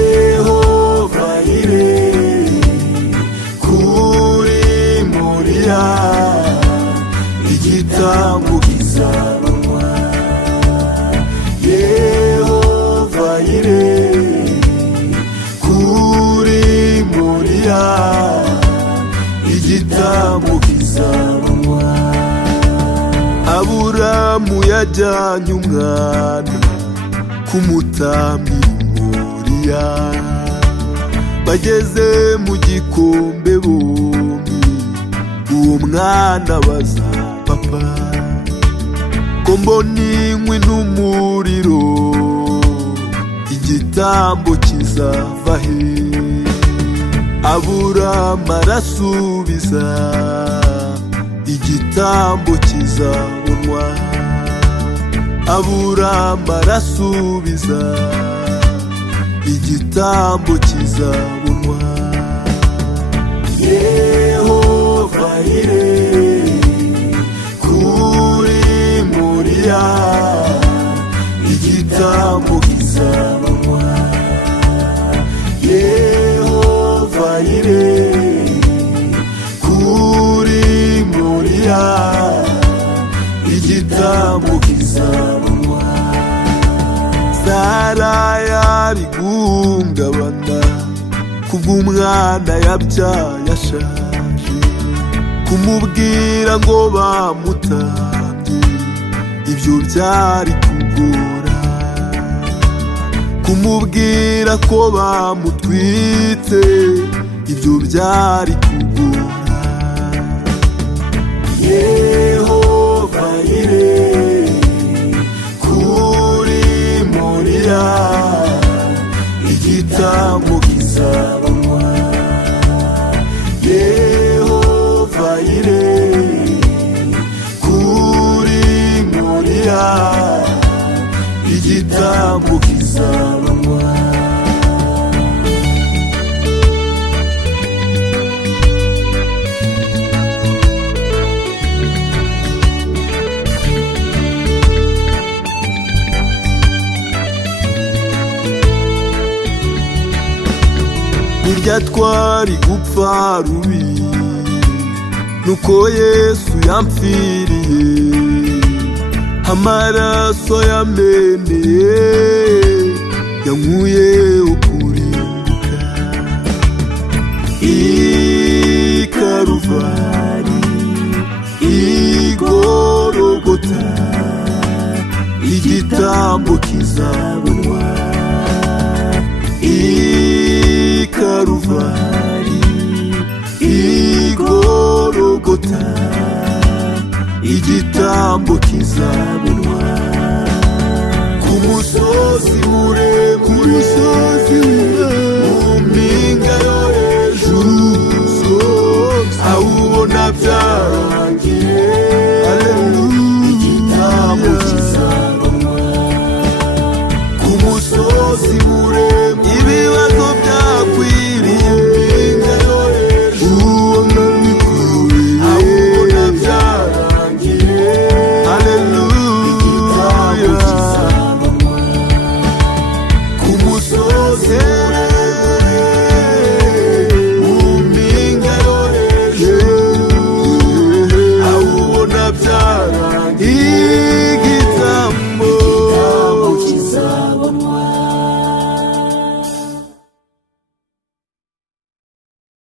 Yehova ire kuri Moriya, igitambo kizabonwa. Yehova ire kuri Moriya, igitambo kizabonwa. Aburamu yajyanye umwana kumutambira Moriya, bageze mu gikombe bombi, uwo mwana baza papa ko mbona inkwi n'umuriro, igitambo kizava he? Aburamu arasubiza, igitambo kizabonwa. Aburamu arasubiza, igitambo kizabonwa. Yehova ire kuri Moriya, igitambo kizabonwa. Yehova ire kuri Moriya, igitambo kizabonwa. Sara yari guhungabana kubw'umwana yabyaye ashaje, kumubwira ngo bamutambye ibyo byari kugora, kumubwira ko bamutwite ibyo byari kugora. Yehova ire kuri Moriya, igitambo kizabonwa. Yehova ire kuri Moriya, igitambo kizabonwa. Burya twari gupfa rubi, nuko Yesu yampfiriye, amaraso yameneye yankuye ukurimbuka. I Karuvari, I Gologota, igitambo kizabonwa. I Karuvari, I Gologota, igitambo kizabonwa. Ku musozi muremure